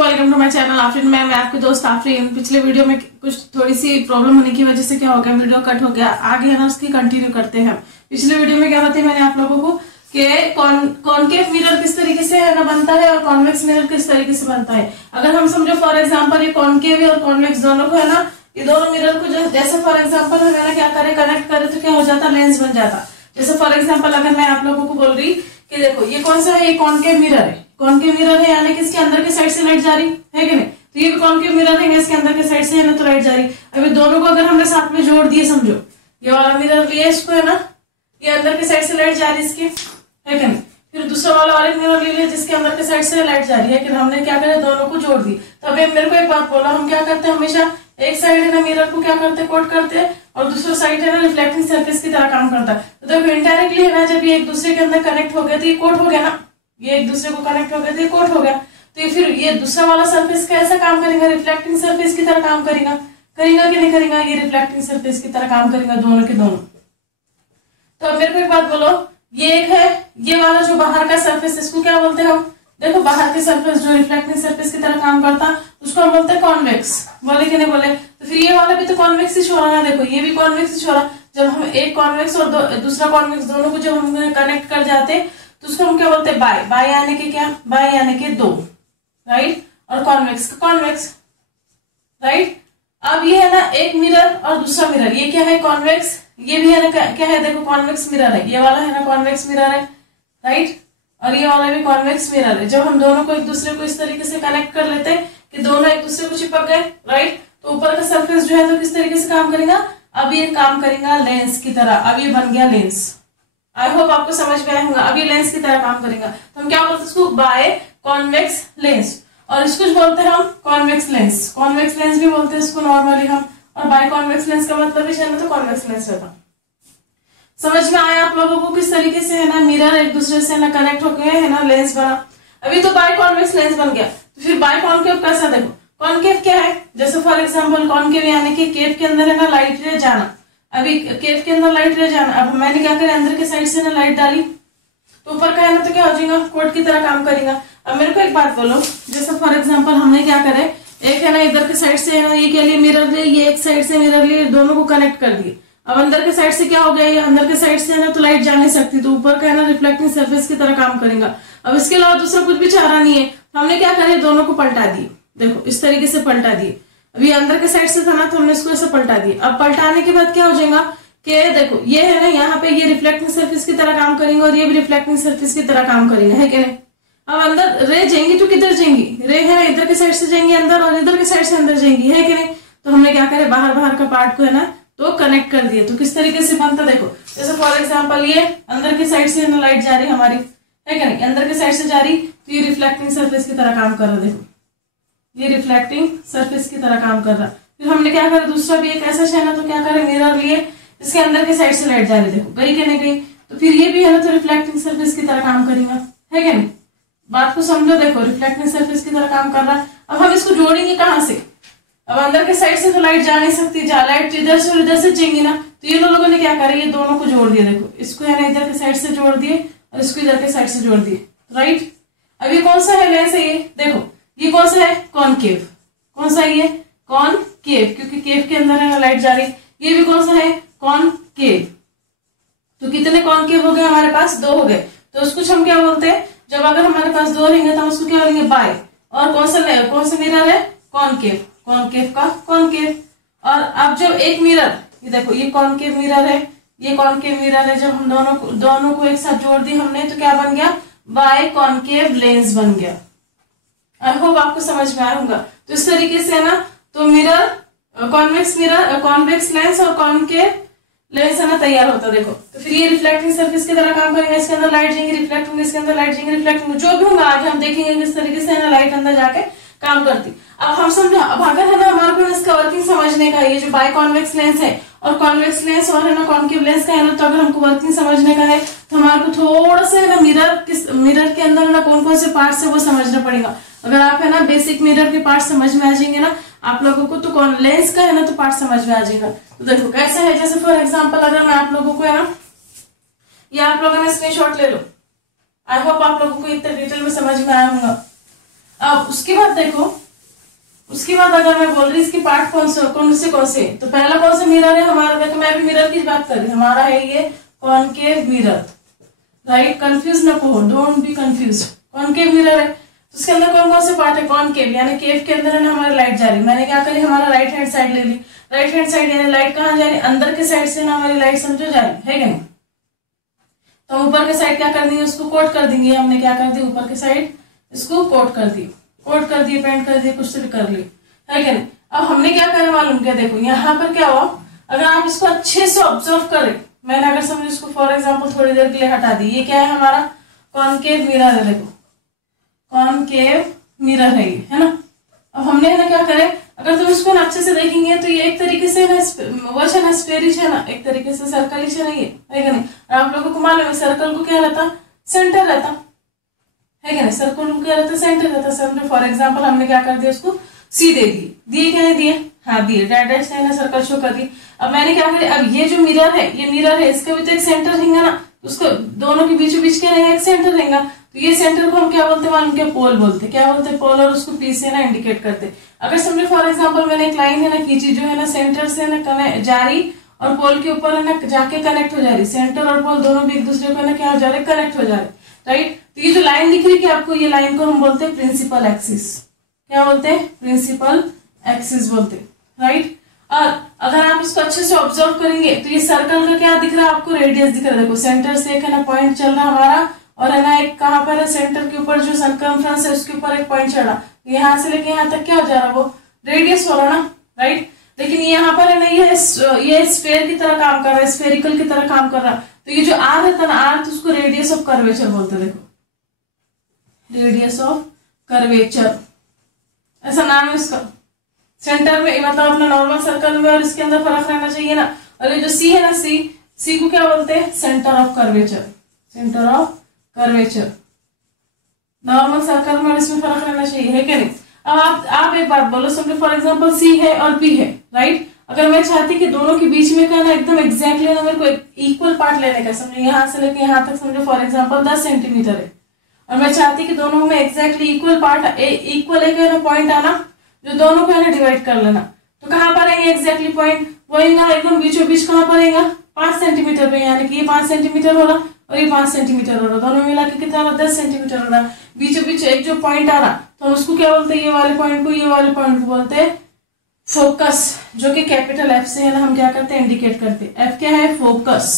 दोस्तों, welcome to my channel Aafreen. मैं आपकी दोस्त आफरीन। पिछले वीडियो में कुछ थोड़ी सी प्रॉब्लम होने की वजह से क्या हो गया, वीडियो कट हो गया। आगे है ना उसकी कंटिन्यू करते हैं। पिछले वीडियो में क्या बताया मैंने आप लोगों को कि कॉनकेव मिरर किस तरीके से है ना बनता है और कॉन्वेक्स मिरर किस तरीके से बनता है। अगर हम समझो फॉर एग्जाम्पल ये कॉनकेव और कॉन्वेक्स दोनों को है ना, ये दोनों मिरर को जैसे फॉर एग्जाम्पल हमें ना क्या करे, कनेक्ट करे तो क्या हो जाता, लेंस बन जाता। जैसे फॉर एग्जाम्पल अगर मैं आप लोगों को बोल रही कि देखो ये कौन सा है, ये कॉनकेव मिरर है। कॉनकेव मिरर है यानी कि इसके अंदर के साइड से लाइट जा रही है कि नहीं, तो ये भी कॉनकेव मिरर है, इसके अंदर के साइड से है ना तो लाइट जा रही। अभी दोनों को अगर हमने साथ में जोड़ दिए, समझो ये वाला मिरर लिया इसको है ना, ये अंदर के साइड से लाइट जा रही इसके, है कि नहीं। फिर दूसरा वाला और एक मिरर ले लिया जिसके अंदर के साइड से लाइट जा रही है, कि हमने क्या करा, दोनों को जोड़ दी। तो अभी मेरे को एक बात बोला, हम क्या करते हैं हमेशा एक साइड है ना मिरर को क्या करते हैं, कोट करते हैं, और दूसरा साइड है ना रिफ्लेक्टिंग सरफेस की तरह काम करता है। तो देखो इनडायरेक्टली है ना, जब ये एक दूसरे के अंदर कनेक्ट हो गया तो ये कोट हो गया ना, ये एक दूसरे को कनेक्ट हो गया तो ये कोट हो गया। तो ये फिर ये दूसरा वाला सरफेस कैसा काम करेगा, रिफ्लेक्टिंग सरफेस की तरह काम करेगा। करेगा कि नहीं करेगा, ये रिफ्लेक्टिंग सरफेस की तरह काम करेगा दोनों के दोनों। तो अब मेरे को एक बात बोलो, ये एक है ये वाला जो बाहर का सरफेस, इसको क्या बोलते हैं हम, देखो बाहर के सरफेस जो रिफ्लेक्टिंग सरफेस की तरह काम करता उसको हम बोलते हैं कॉन्वेक्स। बोले कि नहीं बोले, तो फिर ये वाला भी तो कॉन्वेक्स ही छोड़ा ना, देखो ये भी कॉन्वेक्स ही छोड़ा। जब हम एक कॉन्वेक्स और दूसरा कॉन्वेक्स दोनों को जब हम कनेक्ट कर जाते तो उसको हम क्या बोलते हैं, बाय। बाय यानी कि क्या, बाय यानी कि दो, राइट, और कॉन्वेक्स का कॉन्वेक्स, राइट। अब ये है ना एक मिरर और दूसरा मिरर, ये क्या है कॉन्वेक्स, ये भी है ना क्या है, देखो कॉन्वेक्स मिरर है, ये वाला है ना कॉन्वेक्स मिरर है, राइट, और ये वाला भी कॉन्वेक्स मिरर है। जब हम दोनों को एक दूसरे को इस तरीके से कनेक्ट कर लेते हैं कि दोनों एक दूसरे को चिपक गए, राइट, तो ऊपर का सरफेस जो है तो किस तरीके से काम करेगा, अब ये काम करेगा लेंस की तरह। अब ये बन गया लेंस। आई होप आपको समझ में आया होगा। अब ये लेंस की तरह काम करेगा तो हम क्या बोलते हैं इसको, बाय कॉन्वेक्स लेंस, और इसको बोलते हैं हम कॉन्वेक्स लेंस। कॉन्वेक्स लेंस भी बोलते हैं इसको नॉर्मली हम, और बाय कॉन्वेक्स लेंस का मतलब भी है ना तो कॉन्वेक्स लेंस रहता। समझ में आया आप लोगों को किस तरीके से है ना मिरर एक दूसरे से ना कनेक्ट हो गए है ना, लेंस बना। अभी तो बाय कॉन्वेक्स लेंस बन गया, तो फिर बाय कॉनकेव कैसा, देखो कॉनकेव क्या है, जैसे फॉर एग्जांपल कॉनकेव यानी कि केव के अंदर है ना लाइट रे जाना। अभी केव के अंदर लाइट रे जाना, अब मैंने क्या करा, अंदर के साइड से ना लाइट डाली तो ऊपर का है ना तो क्या हो जाएगा, कोट की तरह काम करेगा। अब मेरे को एक बात बोलो, जैसे फॉर एग्जाम्पल हमने क्या करे, एक है ना इधर के साइड से है ना ये क्या लिए मिरर ले, ये एक साइड से मिरर लिए, दोनों को कनेक्ट कर दिए। अब अंदर के साइड से क्या हो गया, ये अंदर के साइड से है ना तो लाइट जा नहीं सकती, तो ऊपर का है ना रिफ्लेक्टिंग सरफेस की तरह काम करेगा। अब इसके अलावा दूसरा कुछ भी चाह रहा नहीं है, हमने क्या करे, दोनों को पलटा दिए। देखो इस तरीके से पलटा दिए। अभी अंदर के साइड से था ना तो हमने इसको ऐसे पलटा दिया। अब पलटाने के बाद क्या हो जाएगा कि देखो ये है ना यहाँ पे ये रिफ्लेक्टिंग सरफेस की तरह काम करेंगे और ये भी रिफ्लेक्टिंग सरफेस की तरह काम करेंगे, है कि नहीं। अब अंदर रे जाएंगी तो किधर जाएंगी, रे है ना इधर के साइड से जाएंगी अंदर और इधर के साइड से अंदर जाएंगी, है कि नहीं। तो हमने क्या करे, बाहर बाहर का पार्ट को है ना तो कनेक्ट कर दिए। तो किस तरीके से बनता, देखो जैसे फॉर एग्जाम्पल ये अंदर के साइड से लाइट जा रही हमारी, है क्या नहीं, अंदर के साइड से जा रही तो ये रिफ्लेक्टिंग सरफेस की तरह काम कर रहा, देखो ये रिफ्लेक्टिंग सरफेस की तरह काम कर रहा। फिर हमने क्या करा, दूसरा भी एक ऐसा है ना तो क्या करे, मिरर लिए, इसके अंदर के साइड से लाइट जा रही, देखो गई कि नहीं गई, तो फिर ये भी है ना तो रिफ्लेक्टिंग सरफेस की तरह काम करेगा, है क्या नहीं। बात को समझो, देखो रिफ्लेक्टिंग सरफेस की तरह काम कर रहा। अब हम इसको जोड़ेंगे कहाँ से, अब अंदर के साइड से तो लाइट जा नहीं सकती, लाइट इधर से और इधर से जाएंगी ना, तो ये लोगों ने क्या करा, ये दोनों को जोड़ दिया। देखो इसको है ना इधर के साइड से जोड़ दिए और इसको इधर के साइड से जोड़ दिए, राइट। अब ये कौन सा है लेंस है, ये देखो ये कौन सा है, कॉनकेव। कौन सा है ये, कॉनकेव, क्योंकि केव के अंदर है ना लाइट जा रही। ये भी कौन सा है, कॉनकेव। तो कितने कॉनकेव हो गए हमारे पास, दो हो गए। तो उसको हम क्या बोलते हैं, जब अगर हमारे पास दो रहेंगे तो हम उसको क्या बोलेंगे, बाय। और कौन सा मिरर है, कॉनकेव, कॉनकेव का कॉनकेव। और अब जब एक मिरर, ये देखो ये कॉनकेव मिरर है, ये कॉनकेव मिरर है, जब हम दोनों को एक साथ जोड़ दिए हमने तो क्या बन गया, बाय कॉनकेव लेंस बन गया। आई होप आपको समझ में आया होगा। तो इस तरीके से है ना तो मिरर कॉन्वेक्स लेंस और कॉनकेव लेंस है ना तैयार होता है। देखो तो फिर ये रिफ्लेक्टिंग सरफेस की तरह काम करेंगे, इसके अंदर लाइट जाएंगे, रिफ्लेक्ट होंगे, इसके अंदर लाइट जाएंगे, रिफ्लेक्ट होंगे, जो भी होगा आगे हम देखेंगे किस तरीके से है ना लाइट अंदर जाके काम करती। अब हम समझो, अब अगर है ना हमारे को इसका वर्किंग समझने का, ये जो बाय कॉन्वेक्स लेंस है और कॉन्वेक्स लेंस और है ना कॉनकेव लेंस का है ना, तो अगर हमको वर्किंग समझने का है तो हमारे को थोड़ा सा है ना मिरर के अंदर ना कौन कौन से पार्ट्स है वो समझना पड़ेगा। अगर आप है ना बेसिक मिरर के पार्ट समझ में आ जाएंगे ना आप लोगों को, तो कौन लेंस का है ना तो पार्ट समझ में आ जाएगा। तो देखो कैसा है, जैसे फॉर एग्जाम्पल अगर मैं आप लोगों को है ना, ये आप लोगों ने स्क्रीनशॉट ले लो। आई होप आप लोगों को इतना डिटेल में समझ में आया होगा। अब उसके बाद देखो, उसके बाद अगर मैं बोल रही इसके पार्ट कौन से, तो पहला कौन सा मिरर है हमारा, देखो मैं भी मिरर की बात कर रही हूँ, हमारा है ये कॉनकेव मिरर, राइट, कंफ्यूज ना हो, don't be confuse. Concave mirror है तो उसके अंदर कौन कौन से पार्ट है, कॉनकेव यानी केव के अंदर है ना हमारी लाइट जा रही, मैंने क्या करी हमारा राइट हैंड साइड ले ली, राइट हैंड साइड यानी लाइट कहाँ जा रही, अंदर के साइड से ना हमारी लाइट समझो जा रही है कि नहीं, तो ऊपर के साइड क्या कर देंगे, उसको कोट कर देंगे, हमने क्या कर दी ऊपर के साइड इसको कोट कर दी, पेंट कर दी, कुछ भी कर ली, है कि नहीं। अब हमने क्या करना मालूम क्या, देखो यहाँ पर क्या हुआ, अगर आप इसको अच्छे से ऑब्जर्व करें, मैंने अगर समझो इसको फॉर एग्जांपल थोड़ी देर के लिए हटा दी, ये क्या है हमारा कॉनकेव मिरर है, देखो कॉनकेव मिरर है ये, है ना। अब हमने ना क्या करें, अगर तुम इसको ना अच्छे से देखेंगे तो ये एक तरीके से ना वश है ना स्फेरिश है ना, एक तरीके से सर्कलिश है ना ये, है कि नहीं। और आप लोगों को मालूम है सर्कल को क्या रहता, सेंटर रहता है कि नहीं, सर्कल को क्या रहता, सेंटर रहता। समझो फॉर एग्जांपल हमने क्या कर दिया, उसको सी दे दिए क्या नहीं दिए, हाँ दिए, डायरेक्ट है ना सर्कल शो कर दी। अब मैंने क्या करी, अब ये जो मिरर है इसका भी तो एक सेंटर रहेगा ना, उसको दोनों के बीचों बीच क्या रहेगा, एक सेंटर रहेगा, तो ये सेंटर को हम क्या बोलते हैं मालूम, क्या पोल बोलते हैं, क्या बोलते हैं पोल, और उसको पी से ना इंडिकेट करते। अगर समझो फॉर एग्जांपल मैंने एक लाइन है ना खींची जो है ना सेंटर से ना जा रही और पोल के ऊपर है ना जाके कनेक्ट हो जा रही, सेंटर और पोल दोनों भी एक दूसरे को ना क्या हो जा रहे, कनेक्ट हो जा रहे, राइट। तो ये जो लाइन दिख रही है आपको, ये लाइन को हम बोलते हैं प्रिंसिपल एक्सिस, क्या बोलते हैं, प्रिंसिपल एक्सिस बोलते हैं, राइट। और अगर आप इसको अच्छे से ऑब्जर्व करेंगे तो ये सर्कल का क्या दिख रहा है आपको, रेडियस दिख रहा है, देखो सेंटर से एक है ना पॉइंट चल रहा हमारा, और है ना एक कहाँ पर है, सेंटर के ऊपर जो सर्कमफ्रेंस है उसके ऊपर एक पॉइंट चढ़ा, यहाँ से लेके यहाँ तक क्या हो जा रहा, वो रेडियस हो रहा ना, राइट। लेकिन यहाँ पर है ना ये स्फेयर की तरह काम कर रहा है, स्फेरिकल की तरह काम कर रहा है, तो ये जो आर रहता है ना, आर तो उसको रेडियस ऑफ कर्वेचर बोलते हैं, देखो रेडियस ऑफ कर्वेचर ऐसा नाम है इसका। सेंटर में मतलब अपना नॉर्मल सर्कल में और इसके अंदर फर्क रहना चाहिए ना, और ये जो सी है ना, सी को क्या बोलते हैं, centre of curvature, centre of curvature, normal circle में इसमें फर्क रहना चाहिए, है क्या नहीं। अब आप एक बात बोलो, समझो फॉर एग्जांपल सी है और पी है, राइट। अगर मैं चाहती कि दोनों के बीच में का ना एकदम एग्जैक्टली ना मेरे को इक्वल पार्ट लेने का, समझो यहाँ से लेके यहाँ तक समझो फॉर एग्जांपल 10 सेंटीमीटर है, और मैं चाहती कि दोनों में एग्जैक्टली इक्वल पार्ट इक्वल एक है ना पॉइंट आना, जो दोनों को है ना डिवाइड कर लेना, तो कहाँ पर आएंगे एग्जैक्टली पॉइंट, वही ना एकदम बीचों बीच कहाँ पर आएगा, 5 सेंटीमीटर पे, यानी कि ये 5 सेंटीमीटर हो रहा और ये 5 सेंटीमीटर हो रहा, दोनों मिला के कितना हो रहा, 10 सेंटीमीटर हो रहा, बीचों बीच एक जो पॉइंट आ रहा, तो हम उसको क्या बोलते हैं, ये वाले पॉइंट को, ये वाले पॉइंट को बोलते हैं फोकस, जो कि कैपिटल एफ से है ना हम क्या करते हैं, इंडिकेट करते हैं। एफ क्या है, फोकस।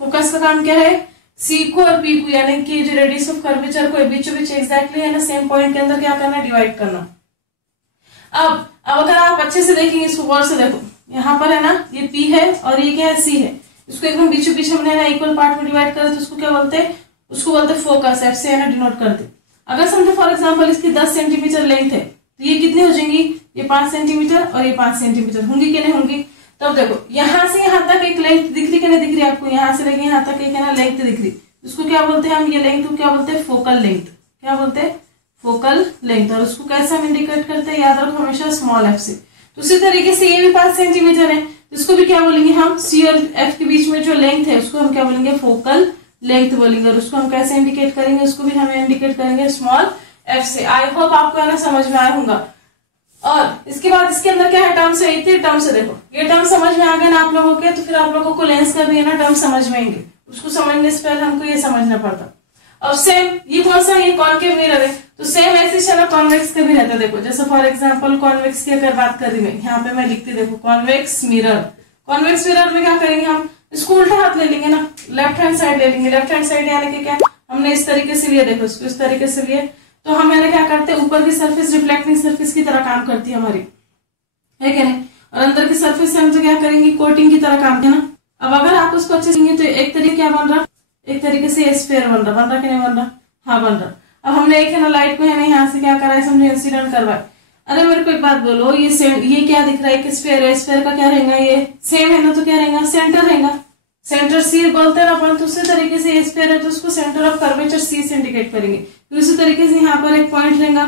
फोकस का काम क्या है, सी को और पी को यानी कि जो रेडियस ऑफ कर्वेचर को बीचों बीच एग्जैक्टली है ना सेम पॉइंट के अंदर क्या करना, डिवाइड करना। अब अगर आप अच्छे से देखेंगे, इसको गौर से देखो, यहाँ पर है ना ये पी है और ये क्या है, सी है, इसको एकदम बीचों बीच हमने ना इक्वल पार्ट में डिवाइड करा, तो उसको क्या बोलते हैं, उसको बोलते हैं फोकस, एफ से है ना डिनोट करते। अगर समझो फॉर एग्जांपल इसकी 10 सेंटीमीटर लेंथ है, तो ये कितनी हो जाएंगी, ये 5 सेंटीमीटर और ये 5 सेंटीमीटर होंगी कि नहीं होंगी। तब देखो यहाँ से यहाँ तक एक लेंथ दिख रही कि नहीं दिख रही आपको, यहाँ से लेके यहाँ तक एक है ना लेंथ दिख रही, उसको क्या बोलते हैं हम, ये लेंथ को क्या बोलते हैं, फोकल लेंथ, क्या बोलते हैं, फोकल लेंथ। और उसको कैसे हम इंडिकेट करते हैं, याद रखो हमेशा स्मॉल एफ से। तो उसी तरीके से ये भी 5 सेंटीमीटर है, इसको भी क्या बोलेंगे हम, सी और एफ के बीच में जो लेंथ है उसको हम क्या बोलेंगे, फोकल लेंथ बोलेंगे। और उसको हम कैसे इंडिकेट करेंगे, उसको भी हमें इंडिकेट करेंगे स्मॉल एफ से। आई होप आपको है ना समझ में आया होगा। और इसके बाद इसके अंदर क्या है, टर्म्स है, इतने टर्म्स है, देखो ये टर्म समझ में आ गए ना आप लोगों के, तो फिर आप लोगों को लेंस का भी है ना टर्म समझ में आएंगे। उसको समझने से पहले हमको ये समझना पड़ता। अब सेम ये कौन सा, ये कॉनकेव मिरर है, तो सेम ऐसे चलो कॉन्वेक्स का भी रहता है। देखो जैसे फॉर एग्जांपल कॉन्वेक्स की अगर बात करी मैं, यहाँ पे मैं लिखती, देखो कॉन्वेक्स मिरर। कॉन्वेक्स मिरर में क्या करेंगे हम, इसको उल्टा हाथ ले लेंगे ना, लेफ्ट हैंड साइड ले लेंगे। लेफ्ट हैंड साइड यानी कि क्या, हमने इस तरीके से लिया, देखो इसको इस तरीके से लिए, तो हम मैंने क्या करते हैं, ऊपर की सरफेस रिफ्लेक्टिंग सरफेस की तरह काम करती है हमारी, है क्या नहीं। और अंदर की सरफेस से हम तो क्या करेंगे, कोटिंग की तरह काम है ना। अब अगर आप उसको अच्छे से तो एक तरीके क्या बन रहा, एक तरीके से स्फीयर बन रहा कि नहीं बन रहा, हाँ बन रहा। अब हमने एक है ना लाइट को है ना यहाँ से क्या करा है, समझे इंसिडेंट करवाए। अरे मेरे को एक बात बोलो, ये क्या दिख रहा है, कि स्फीयर है, स्फीयर का क्या रहेगा, ये सेम है ना, तो क्या रहेगा, सेंटर रहेगा। सेंटर सी बोलते हैं ना अपन, तो उसी तरीके से ये स्फीयर है तो उसको सेंटर ऑफ कर्वेचर सी से इंडिकेट करेंगे। तो इसी तरीके से यहाँ पर एक पॉइंट रहेगा,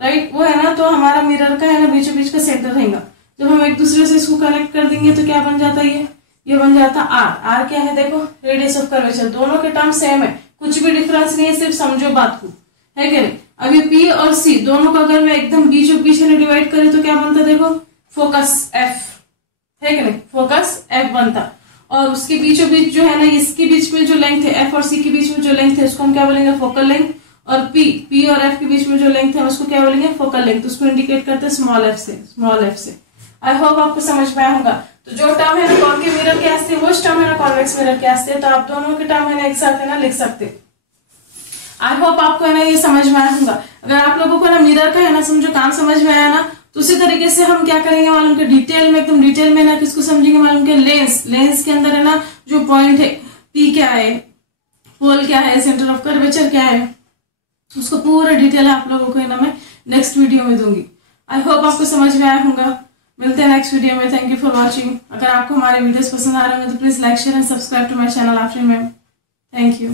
राइट, वो है ना, तो हमारा मिरर का है ना बीचों बीच का सेंटर रहेगा। जब हम एक दूसरे से इसको कनेक्ट कर देंगे तो क्या बन जाता है, ये बन जाता आर। आर क्या है, देखो रेडियस ऑफ कर्वेचर, दोनों के टर्म सेम है, कुछ भी डिफरेंस नहीं है, सिर्फ समझो बात को, है कि नहीं। अभी पी और सी दोनों को अगर मैं एकदम बीचों बीच में डिवाइड करें तो क्या बनता, देखो फोकस एफ है कि नहीं, फोकस एफ बनता। और उसके बीचों बीच जो है ना, इसके बीच में जो लेंथ है, एफ और सी के बीच में जो लेंथ है उसको हम क्या बोलेंगे, फोकल लेंथ। और पी और एफ के बीच में जो लेंथ है उसको क्या बोलेंगे, फोकल लेंथ। उसको इंडिकेट करते हैं स्मॉल एफ से। आई होप आपको समझ में आया होगा। तो जो टर्म है ना कॉन्केव मिरर के वास्ते, वो टर्म है ना कॉन्वेक्स मिरर के वास्ते, तो आप दोनों के टर्म है ना एक साथ है ना लिख सकते। आई होप आपको है ना ये समझ में आया होगा। अगर आप लोगों को ना मिरर का है ना समझो काम समझ में आया ना, तो उसी तरीके से हम क्या करेंगे मालूम के डिटेल में, एकदम डिटेल में ना किसको समझेंगे मालूम के, लेंस के अंदर है ना जो पॉइंट है, पी क्या है, पोल क्या है, सेंटर ऑफ कर्वेचर क्या है, उसको पूरा डिटेल आप लोगों को है ना मैं नेक्स्ट वीडियो में दूंगी। आई होप आपको समझ में आया होगा। मिलते हैं नेक्स्ट वीडियो में। Thank you for watching. अगर आपको हमारे वीडियोस पसंद आ रहे हैं तो please like share and subscribe to my channel Aafreen ma'am. Thank you.